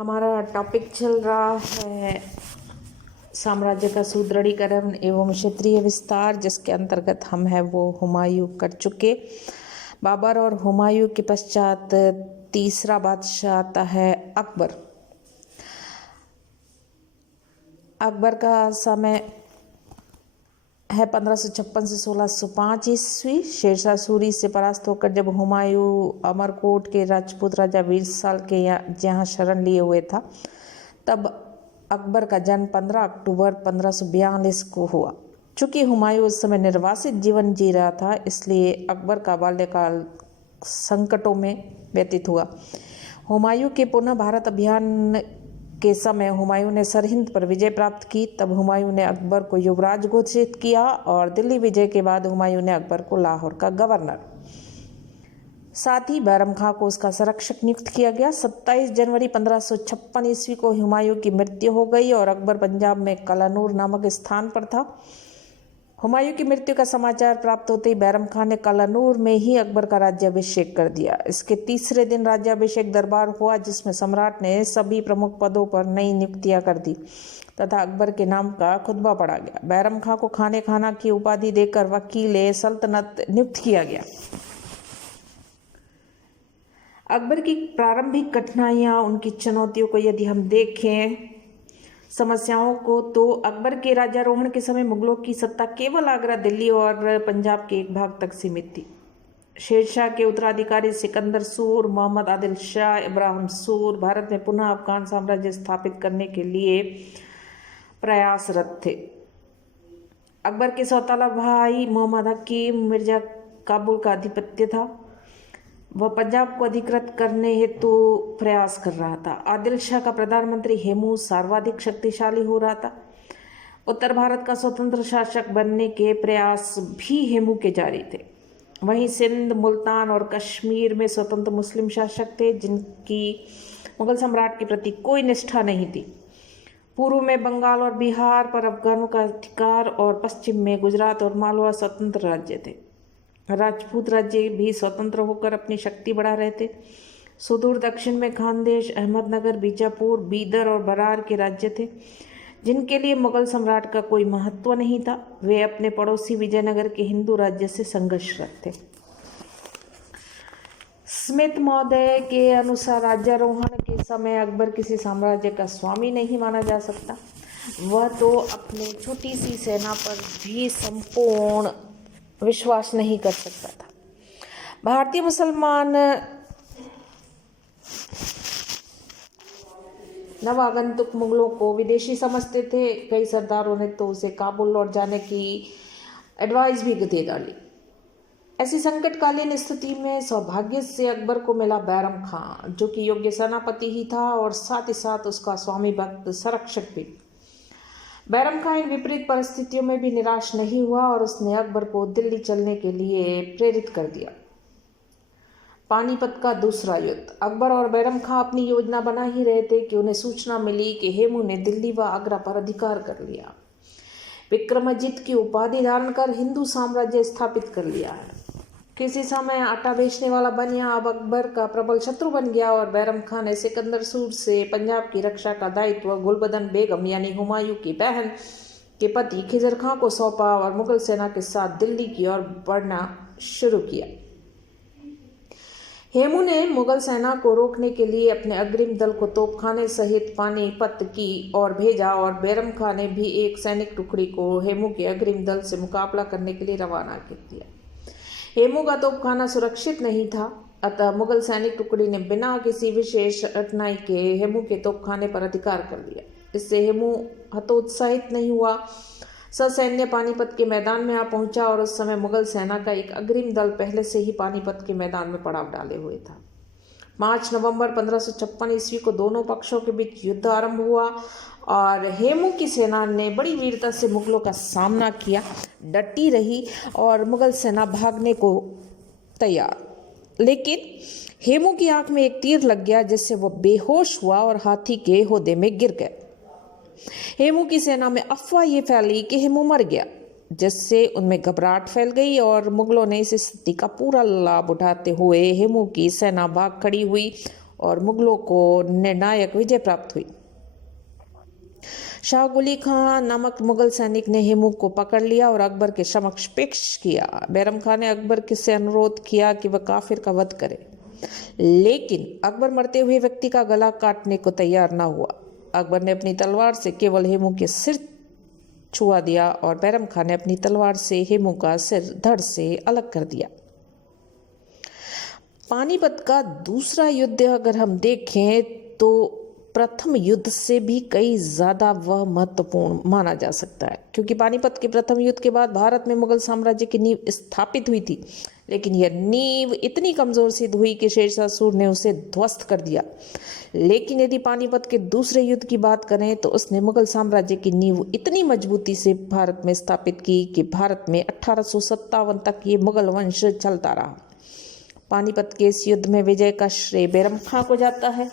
हमारा टॉपिक चल रहा है साम्राज्य का सुदृढ़ीकरण एवं क्षेत्रीय विस्तार, जिसके अंतर्गत हम है वो हुमायूं कर चुके। बाबर और हुमायूं के पश्चात तीसरा बादशाह आता है अकबर। अकबर का समय है 1556 से 1605 ईस्वी। शेरशाह सूरी से परास्त होकर जब हुमायूं अमरकोट के राजपूत राजा वीरसाल के जहाँ शरण लिए हुए था, तब अकबर का जन्म 15 अक्टूबर 1542 को हुआ। चूँकि हुमायूं उस समय निर्वासित जीवन जी रहा था, इसलिए अकबर का बाल्यकाल संकटों में व्यतीत हुआ। हुमायूं के पुनः भारत अभियान के समय हुमायूं ने सरहिंद पर विजय प्राप्त की। तब हुमायूं ने अकबर को युवराज घोषित किया और दिल्ली विजय के बाद हुमायूं ने अकबर को लाहौर का गवर्नर, साथ ही बैरम खां को उसका संरक्षक नियुक्त किया गया। 27 जनवरी 1556 ईस्वी को हुमायूं की मृत्यु हो गई और अकबर पंजाब में कलानूर नामक स्थान पर था। हुमायूं की मृत्यु का समाचार प्राप्त होते ही बैरम खां ने कलानूर में ही अकबर का राज्याभिषेक कर दिया। इसके तीसरे दिन राज्याभिषेक दरबार हुआ, जिसमें सम्राट ने सभी प्रमुख पदों पर नई नियुक्तियां कर दी तथा अकबर के नाम का खुतबा पढ़ा गया। बैरम खां को खाने खाना की उपाधि देकर वकील सल्तनत नियुक्त किया गया। अकबर की प्रारंभिक कठिनाइयां, उनकी चुनौतियों को यदि हम देखें समस्याओं को, तो अकबर के राज्यारोहण के समय मुगलों की सत्ता केवल आगरा, दिल्ली और पंजाब के एक भाग तक सीमित थी। शेरशाह के उत्तराधिकारी सिकंदर सूर, मोहम्मद आदिल शाह, इब्राहिम सूर भारत में पुनः अफगान साम्राज्य स्थापित करने के लिए प्रयासरत थे। अकबर के सौतेला भाई मोहम्मद हकीम मिर्जा काबुल का आधिपत्य था। वह पंजाब को अधिकृत करने हेतु प्रयास कर रहा था। आदिल शाह का प्रधानमंत्री हेमू सर्वाधिक शक्तिशाली हो रहा था। उत्तर भारत का स्वतंत्र शासक बनने के प्रयास भी हेमू के जारी थे। वहीं सिंध, मुल्तान और कश्मीर में स्वतंत्र मुस्लिम शासक थे, जिनकी मुगल सम्राट के प्रति कोई निष्ठा नहीं थी। पूर्व में बंगाल और बिहार पर अफगानों का अधिकार और पश्चिम में गुजरात और मालवा स्वतंत्र राज्य थे। राजपूत राज्य भी स्वतंत्र होकर अपनी शक्ति बढ़ा रहे थे। सुदूर दक्षिण में खानदेश, अहमदनगर, बीजापुर, बीदर और बरार के राज्य थे, जिनके लिए मुगल सम्राट का कोई महत्व नहीं था। वे अपने पड़ोसी विजयनगर के हिंदू राज्य से संघर्षरत थे। स्मिथ महोदय के अनुसार राज्यारोहण के समय अकबर किसी साम्राज्य का स्वामी नहीं माना जा सकता। वह तो अपने छोटी सी सेना पर भी संपूर्ण विश्वास नहीं कर सकता था। भारतीय मुसलमान नवागंतुक मुगलों को विदेशी समझते थे। कई सरदारों ने तो उसे काबुल लौट जाने की एडवाइस भी दे डाली। ऐसी संकटकालीन स्थिति में सौभाग्य से अकबर को मिला बैरम खां, जो कि योग्य सेनापति ही था और साथ ही साथ उसका स्वामी भक्त संरक्षक भी। बैरम खां इन विपरीत परिस्थितियों में भी निराश नहीं हुआ और उसने अकबर को दिल्ली चलने के लिए प्रेरित कर दिया। पानीपत का दूसरा युद्ध। अकबर और बैरम खां अपनी योजना बना ही रहे थे कि उन्हें सूचना मिली कि हेमू ने दिल्ली व आगरा पर अधिकार कर लिया, विक्रमादित्य की उपाधि धारण कर हिंदू साम्राज्य स्थापित कर लिया है। किसी समय आटा बेचने वाला बनिया अब अकबर का प्रबल शत्रु बन गया और बैरम खां ने सिकंदर सूर से पंजाब की रक्षा का दायित्व गुलबदन बेगम यानी हुमायूं की बहन के पति खिजर खां को सौंपा और मुगल सेना के साथ दिल्ली की ओर बढ़ना शुरू किया। हेमू ने मुगल सेना को रोकने के लिए अपने अग्रिम दल को तोपखाने सहित पानीपत की ओर भेजा और बैरम खां ने भी एक सैनिक टुकड़ी को हेमू के अग्रिम दल से मुकाबला करने के लिए रवाना कर दिया। हेमू का तोपखाना सुरक्षित नहीं था, अतः मुगल सैनिक टुकड़ी ने बिना किसी विशेष कठिनाई के हेमू के तोपखाने पर अधिकार कर लिया। इससे हेमू हतोत्साहित नहीं हुआ। ससैन्य पानीपत के मैदान में आ पहुंचा और उस समय मुगल सेना का एक अग्रिम दल पहले से ही पानीपत के मैदान में पड़ाव डाले हुए था। 5 नवंबर 1556 ईस्वी को दोनों पक्षों के बीच युद्ध आरंभ हुआ और हेमू की सेना ने बड़ी वीरता से मुगलों का सामना किया, डटी रही और मुगल सेना भागने को तैयार। लेकिन हेमू की आंख में एक तीर लग गया, जिससे वह बेहोश हुआ और हाथी के होदे में गिर गया। हेमू की सेना में अफवाह ये फैली कि हेमू मर गया, जिससे उनमें घबराहट फैल गई और मुगलों ने इस स्थिति का पूरा लाभ उठाते हुए हेमू की सेना भाग खड़ी हुई और मुगलों को निर्णायक विजय प्राप्त हुई। शाह कुली खां नामक मुगल सैनिक ने हेमू को पकड़ लिया और अकबर के समक्ष पेश किया। बैरम खां ने अकबर से अनुरोध किया कि वह काफिर का वध करे, लेकिन अकबर मरते हुए व्यक्ति का गला काटने को तैयार न हुआ। अकबर ने अपनी तलवार से केवल हेमू के सिर छुआ दिया और बैरम खां ने अपनी तलवार से हेमू का सिर धड़ से अलग कर दिया। पानीपत का दूसरा युद्ध अगर हम देखें तो प्रथम युद्ध से भी कई ज़्यादा वह महत्वपूर्ण माना जा सकता है, क्योंकि पानीपत के प्रथम युद्ध के बाद भारत में मुगल साम्राज्य की नींव स्थापित हुई थी, लेकिन यह नींव इतनी कमज़ोर सिद्ध हुई कि शेरशाह सूर ने उसे ध्वस्त कर दिया। लेकिन यदि पानीपत के दूसरे युद्ध की बात करें तो उसने मुगल साम्राज्य की नींव इतनी मजबूती से भारत में स्थापित की कि भारत में 1857 तक ये मुगल वंश चलता रहा। पानीपत के इस युद्ध में विजय का श्रेय बैरम खां को जाता है।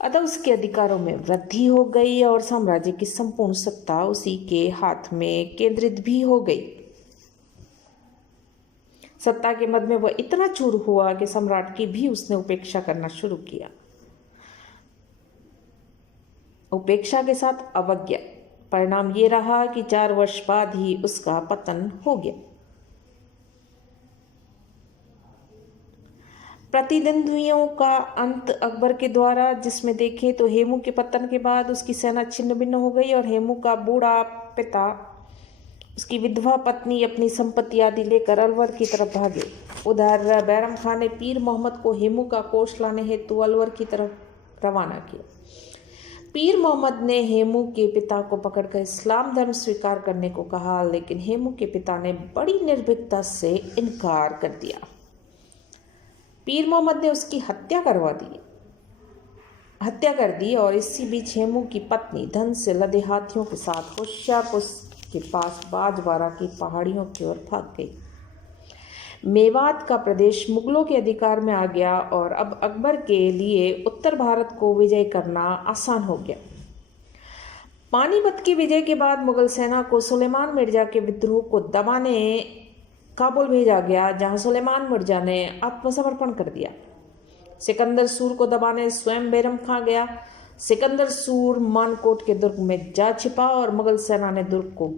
अतः उसके अधिकारों में वृद्धि हो गई और साम्राज्य की संपूर्ण सत्ता उसी के हाथ में केंद्रित भी हो गई। सत्ता के मद में वह इतना चूर हुआ कि सम्राट की भी उसने उपेक्षा करना शुरू किया। उपेक्षा के साथ अवज्ञा, परिणाम ये रहा कि 4 वर्ष बाद ही उसका पतन हो गया। प्रतिद्वंद्वियों का अंत अकबर के द्वारा, जिसमें देखें तो हेमू के पतन के बाद उसकी सेना छिन्न भिन्न हो गई और हेमू का बूढ़ा पिता, उसकी विधवा पत्नी अपनी संपत्ति आदि लेकर अलवर की तरफ भागे। उधर बैरम खां ने पीर मोहम्मद को हेमू का कोष लाने हेतु अलवर की तरफ रवाना किया। पीर मोहम्मद ने हेमू के पिता को पकड़कर इस्लाम धर्म स्वीकार करने को कहा, लेकिन हेमू के पिता ने बड़ी निर्भीकता से इनकार कर दिया। पीर मोहम्मद ने उसकी हत्या कर दी और इसी बीच हेमू की पत्नी धन से लदे हाथियों के साथ होशियारपुर के पास बाजबारा की पहाड़ियों की ओर भाग गई। मेवात का प्रदेश मुगलों के अधिकार में आ गया और अब अकबर के लिए उत्तर भारत को विजय करना आसान हो गया। पानीपत की विजय के बाद मुगल सेना को सुलेमान मिर्जा के विद्रोह को दबाने काबुल भेजा गया, जहां सुलेमान मिर्जा ने आत्मसमर्पण कर दिया। सिकंदर सूर को दबाने स्वयं बैरम खां गया। सिकंदर सूर मानकोट के दुर्ग में जा छिपा और मुगल सेना ने दुर्ग को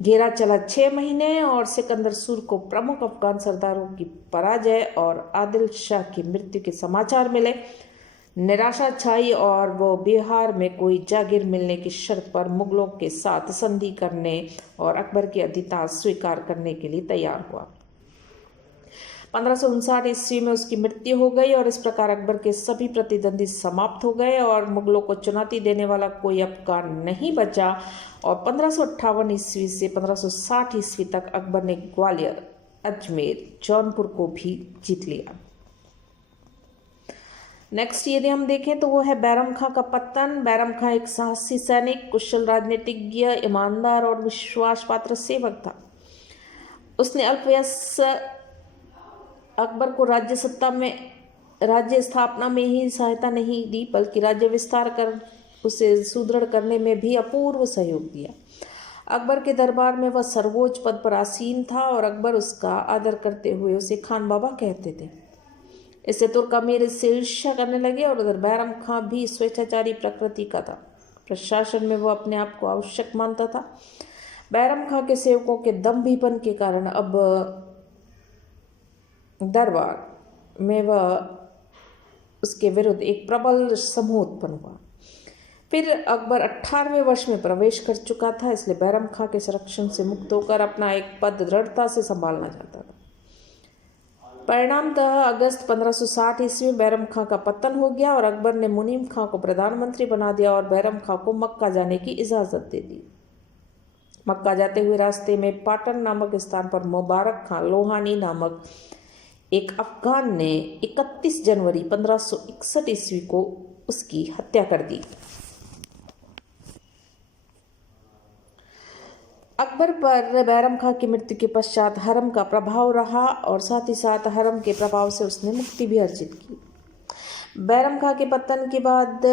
घेरा चला 6 महीने और सिकंदर सूर को प्रमुख अफगान सरदारों की पराजय और आदिल शाह की मृत्यु के समाचार मिले। निराशा छाई और वो बिहार में कोई जागीर मिलने की शर्त पर मुगलों के साथ संधि करने और अकबर की अधिकार स्वीकार करने के लिए तैयार हुआ। 1559 ईस्वी में उसकी मृत्यु हो गई और इस प्रकार अकबर के सभी प्रतिद्वंदी समाप्त हो गए और मुगलों को चुनौती देने वाला कोई अफगान नहीं बचा। और 1558 ईस्वी से 1560 ईस्वी तक अकबर ने ग्वालियर, अजमेर, जौनपुर को भी जीत लिया। नेक्स्ट यदि हम देखें तो वो है बैरम खां का पतन। बैरम खां एक साहसी सैनिक, कुशल राजनीतिज्ञ, ईमानदार और विश्वास पात्र सेवक था। उसने अल्पवयस्क अकबर को राज्य स्थापना में ही सहायता नहीं दी, बल्कि राज्य विस्तार कर उसे सुदृढ़ करने में भी अपूर्व सहयोग दिया। अकबर के दरबार में वह सर्वोच्च पद पर आसीन था और अकबर उसका आदर करते हुए उसे खान बाबा कहते थे। इससे तुर्क अमीर इससे ईर्ष्या करने लगे और उधर बैरम खां भी स्वेच्छाचारी प्रकृति का था। प्रशासन में वह अपने आप को आवश्यक मानता था। बैरम खां के सेवकों के दंभीपन के कारण अब दरबार में वह उसके विरुद्ध एक प्रबल समूह उत्पन्न हुआ। फिर अकबर 18वें वर्ष में प्रवेश कर चुका था, इसलिए बैरम खां के संरक्षण से मुक्त होकर अपना एक पद दृढ़ता से संभालना चाहता था। परिणामतः अगस्त 1560 ईस्वी में बैरम खां का पतन हो गया और अकबर ने मुनीम खां को प्रधानमंत्री बना दिया और बैरम खां को मक्का जाने की इजाज़त दे दी। मक्का जाते हुए रास्ते में पाटन नामक स्थान पर मुबारक खां लोहानी नामक एक अफगान ने 31 जनवरी 1561 ईस्वी को उसकी हत्या कर दी। अकबर पर बैरम खां की मृत्यु के पश्चात हरम का प्रभाव रहा और साथ ही साथ हरम के प्रभाव से उसने मुक्ति भी अर्जित की। बैरम खां के पतन के बाद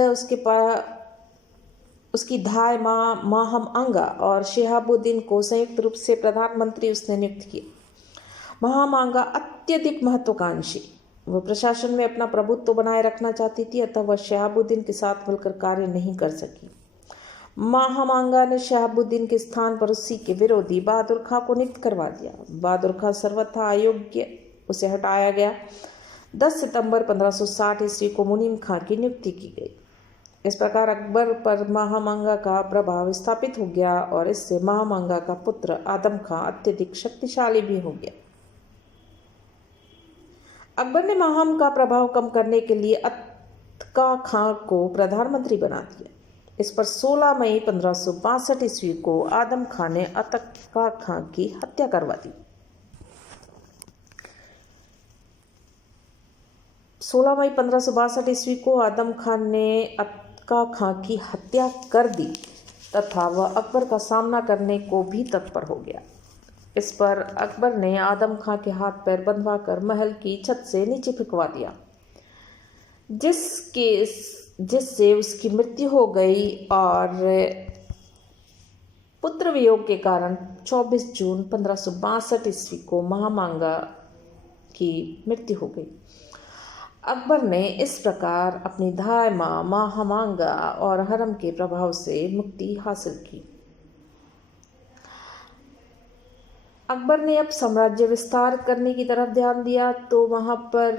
उसकी धाय माहम आंगा और शिहाबुद्दीन को संयुक्त रूप से प्रधानमंत्री उसने नियुक्त किया। माहम आंगा अत्यधिक महत्वाकांक्षी वह प्रशासन में अपना प्रभुत्व बनाए रखना चाहती थी, अतः वह शहाबुद्दीन के साथ मिलकर कार्य नहीं कर सकी। महामांगा ने शहाबुद्दीन के स्थान पर उसी के विरोधी बहादुर खां को नियुक्त करवा दिया। बहादुर खां सर्वथा अयोग्य, उसे हटाया गया। 10 सितंबर 1560 ईस्वी को मुनीम खां की नियुक्ति की गई। इस प्रकार अकबर पर महामांगा का प्रभाव स्थापित हो गया और इससे महामांगा का पुत्र आदम खां अत्यधिक शक्तिशाली भी हो गया। अकबर ने महाम का प्रभाव कम करने के लिए अतका खां को प्रधानमंत्री बना दिया। इस पर 16 मई 1562 ईस्वी को आदम खां ने अतका खां की हत्या करवा दी। 16 मई 1562 ईस्वी को आदम खान ने अतका खां की हत्या कर दी तथा वह अकबर का सामना करने को भी तत्पर हो गया। इस पर अकबर ने आदम खां के हाथ पैर बंधवाकर महल की छत से नीचे फेंकवा दिया, जिससे उसकी मृत्यु हो गई और पुत्र वियोग के कारण 24 जून 1562 ईस्वी को महामांगा की मृत्यु हो गई। अकबर ने इस प्रकार अपनी धाय मां महामांगा और हरम के प्रभाव से मुक्ति हासिल की। अकबर ने अब साम्राज्य विस्तार करने की तरफ ध्यान दिया, तो वहाँ पर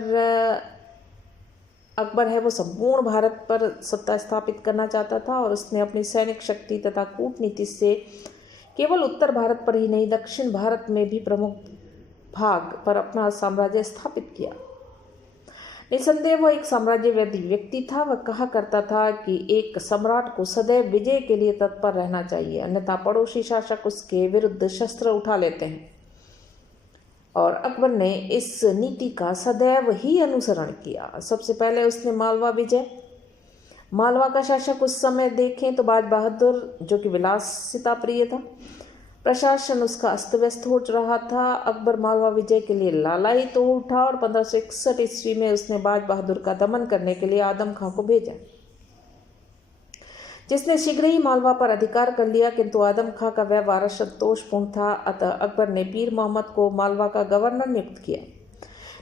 अकबर है वो संपूर्ण भारत पर सत्ता स्थापित करना चाहता था और उसने अपनी सैनिक शक्ति तथा कूटनीति से केवल उत्तर भारत पर ही नहीं, दक्षिण भारत में भी प्रमुख भाग पर अपना साम्राज्य स्थापित किया। निसंदेह वह एक साम्राज्यवादी व्यक्ति था। वह कहा करता था कि एक सम्राट को सदैव विजय के लिए तत्पर रहना चाहिए, अन्यथा पड़ोसी शासक उसके विरुद्ध शस्त्र उठा लेते हैं। और अकबर ने इस नीति का सदैव ही अनुसरण किया। सबसे पहले उसने मालवा विजय। मालवा का शासक उस समय देखें तो बाज बहादुर, जो कि विलासिता प्रिय था। प्रशासन उसका अस्त व्यस्त हो रहा था। अकबर मालवा विजय के लिए लालायित तो उठा और 1561 ईस्वी में उसने बाज बहादुर का दमन करने के लिए आदम खां को भेजा, जिसने शीघ्र ही मालवा पर अधिकार कर लिया। किंतु आदम खां का व्यवहार संतोषपूर्ण था, अतः अकबर ने पीर मोहम्मद को मालवा का गवर्नर नियुक्त किया।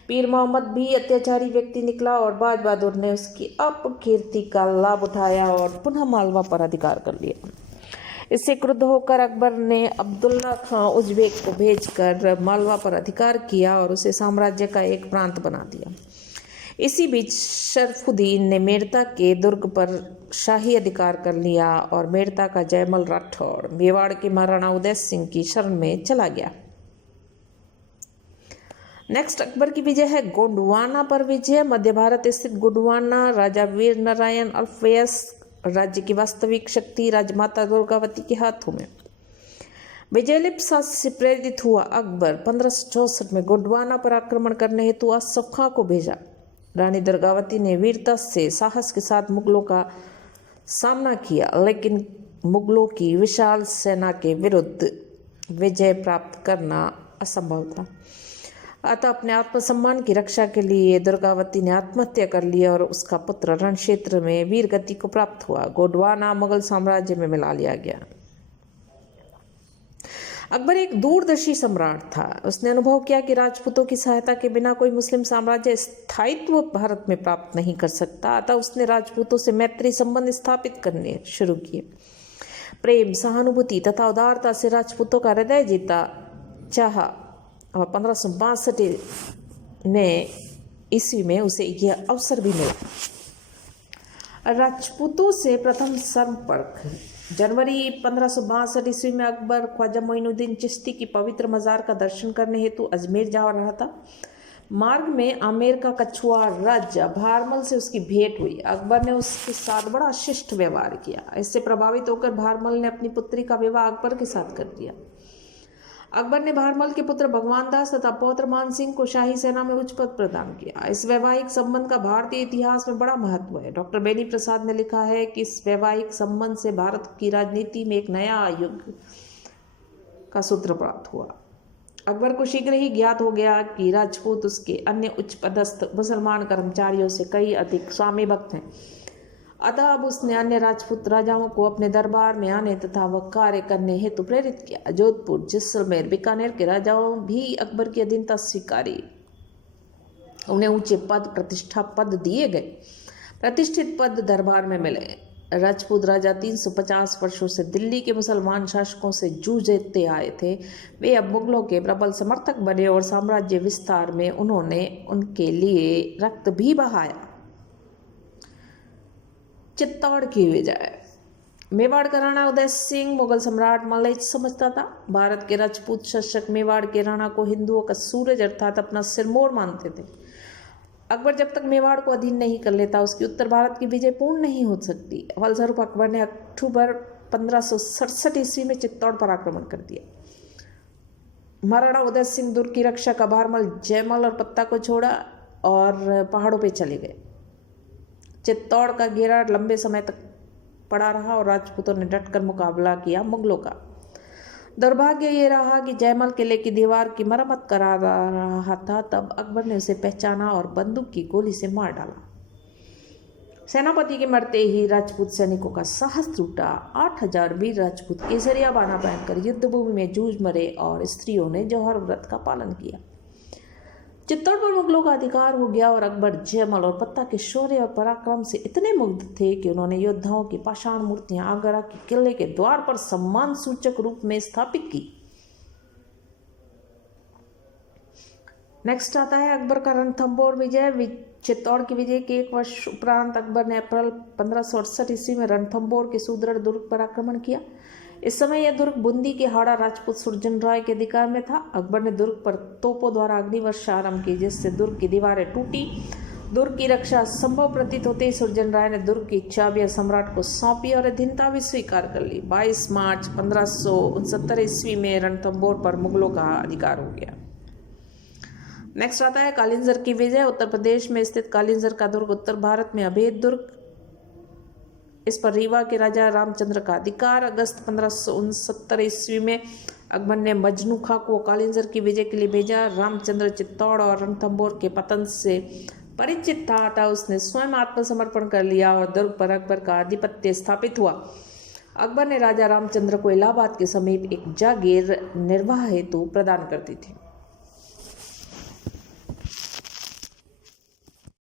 पीर मोहम्मद भी अत्याचारी व्यक्ति निकला और बाज बहादुर ने उसकी अपकीर्ति का लाभ उठाया और पुनः मालवा पर अधिकार कर लिया। इससे क्रुद्ध होकर अकबर ने अब्दुल्ला खां उज़्बेक को भेजकर मालवा पर अधिकार किया और उसे साम्राज्य का एक प्रांत बना दिया। इसी बीच शरफुद्दीन ने मेड़ता के दुर्ग पर शाही अधिकार कर लिया और मेड़ता का जयमल राठौड़ मेवाड़ के महाराणा उदय सिंह की शरण में चला गया। नेक्स्ट अकबर की विजय है गोंडवाना पर विजय। मध्य भारत स्थित गोंडवाना राजा वीर नारायण अल्फयस राज्य की वास्तविक शक्ति राजमाता दुर्गावती के हाथों में। विजयलिप्सा से प्रेरित हुआ अकबर 1564 में गोंडवाना पर आक्रमण करने हेतु आसफ खां को भेजा। रानी दुर्गावती ने वीरता से साहस के साथ मुगलों का सामना किया, लेकिन मुगलों की विशाल सेना के विरुद्ध विजय प्राप्त करना असंभव था। अतः अपने आत्मसम्मान की रक्षा के लिए दुर्गावती ने आत्महत्या कर ली और उसका पुत्र रण क्षेत्र में वीर गति को प्राप्त हुआ। गोंडवाना मुगल साम्राज्य में मिला लिया गया। अकबर एक दूरदर्शी सम्राट था। उसने अनुभव किया कि राजपूतों की सहायता के बिना कोई मुस्लिम साम्राज्य स्थायित्व भारत में प्राप्त नहीं कर सकता। अतः उसने राजपूतों से मैत्री संबंध स्थापित करने शुरू किए। प्रेम, सहानुभूति तथा उदारता से राजपूतों का हृदय जीता चाहा और 1562 में ईस्वी में उसे यह अवसर भी मिला। राजपूतों से प्रथम संपर्क जनवरी 1562 ईस्वी में अकबर ख्वाजा मोइनुद्दीन चिश्ती की पवित्र मज़ार का दर्शन करने हेतु अजमेर जा रहा था। मार्ग में आमेर का कछुआ राजा भारमल से उसकी भेंट हुई। अकबर ने उसके साथ बड़ा शिष्ट व्यवहार किया। इससे प्रभावित होकर भारमल ने अपनी पुत्री का विवाह अकबर के साथ कर दिया। अकबर ने भारमल के पुत्र भगवान दास तथा पौत्र मान सिंह को शाही सेना में उच्च पद प्रदान किया। इस वैवाहिक संबंध का भारतीय इतिहास में बड़ा महत्व है। डॉक्टर बेनी प्रसाद ने लिखा है कि इस वैवाहिक संबंध से भारत की राजनीति में एक नया युग का सूत्र प्राप्त हुआ। अकबर को शीघ्र ही ज्ञात हो गया कि राजपूत उसके अन्य उच्च पदस्थ मुसलमान कर्मचारियों से कई अधिक स्वामी भक्त हैं। अतः अब उसने अन्य राजपूत राजाओं को अपने दरबार में आने तथा वह कार्य करने हेतु प्रेरित किया। जोधपुर, जैसलमेर, बीकानेर के राजाओं भी अकबर की अधीनता स्वीकारी। उन्हें ऊंचे पद प्रतिष्ठा पद दिए गए। प्रतिष्ठित पद दरबार में मिले। राजपूत राजा 350 वर्षों से दिल्ली के मुसलमान शासकों से जूझते आए थे। वे अब मुगलों के प्रबल समर्थक बने और साम्राज्य विस्तार में उन्होंने उनके लिए रक्त भी बहाया। चित्तौड़ की विजय। मेवाड़ का राणा उदय सिंह मुगल सम्राट मलय समझता था। भारत के राजपूत शासक मेवाड़ के राणा को हिंदुओं का सूरज अर्थात अपना सिरमौर मानते थे। अकबर जब तक मेवाड़ को अधीन नहीं कर लेता उसकी उत्तर भारत की विजय पूर्ण नहीं हो सकती। फलस्वरूप अकबर ने अक्टूबर 1567 ईस्वी में चित्तौड़ पर आक्रमण कर दिया। महाराणा उदय सिंह दुर्ग की रक्षा का भारमल, जयमल और पत्ता को छोड़ा और पहाड़ों पे चले गए। चित्तौड़ का घेरा लंबे समय तक पड़ा रहा और राजपूतों ने डटकर मुकाबला किया मुगलों का। दुर्भाग्य ये रहा कि जयमल किले की दीवार की मरम्मत करा रहा था, तब अकबर ने उसे पहचाना और बंदूक की गोली से मार डाला। सेनापति के मरते ही राजपूत सैनिकों का साहस टूटा। 8000 वीर राजपूत केसरिया बाना पहनकर युद्धभूमि में जूझ मरे और स्त्रियों ने जौहर व्रत का पालन किया। चित्तौड़ पर मुगलों का अधिकार हो गया और अकबर जयमल और पत्ता के शौर्य और पराक्रम से इतने मुग्ध थे कि उन्होंने योद्धाओं की पाषाण मूर्तियां आगरा के किले के द्वार पर सम्मान सूचक रूप में स्थापित की। नेक्स्ट आता है अकबर का रणथंभौर विजय। चित्तौड़ की विजय के 1 वर्ष उपरांत अकबर ने अप्रैल 1568 ईस्वी में रणथंभौर के सुदृढ़ दुर्ग पर आक्रमण किया। इस समय यह दुर्ग बूंदी के हाड़ा राजपूत सुरजन राय के अधिकार में था। अकबर ने दुर्ग पर तोपों द्वारा अग्निवर्षा आरंभ की, जिससे दुर्ग की दीवारें टूटी। दुर्ग की रक्षा संभव प्रतीत होते ही सुरजन राय ने दुर्ग की चाबियां सम्राट को सौंपी और अधीनता भी स्वीकार कर ली। 22 मार्च 1569 ईस्वी में रणथंभौर पर मुगलों का अधिकार हो गया। नेक्स्ट आता है कालिंजर की विजय। उत्तर प्रदेश में स्थित कालिंजर का दुर्ग उत्तर भारत में अभेद दुर्ग। इस पर रीवा के राजा रामचंद्र का अधिकार। अगस्त 1569 ईस्वी में अकबर ने मजनू खां को कालिंजर की विजय के लिए भेजा। रामचंद्र चित्तौड़ और रणथंभौर के पतन से परिचित था, अतः उसने स्वयं आत्मसमर्पण कर लिया और दुर्ग पर अकबर का आधिपत्य स्थापित हुआ। अकबर ने राजा रामचंद्र को इलाहाबाद के समीप एक जागीर निर्वाह हेतु प्रदान कर दी थी।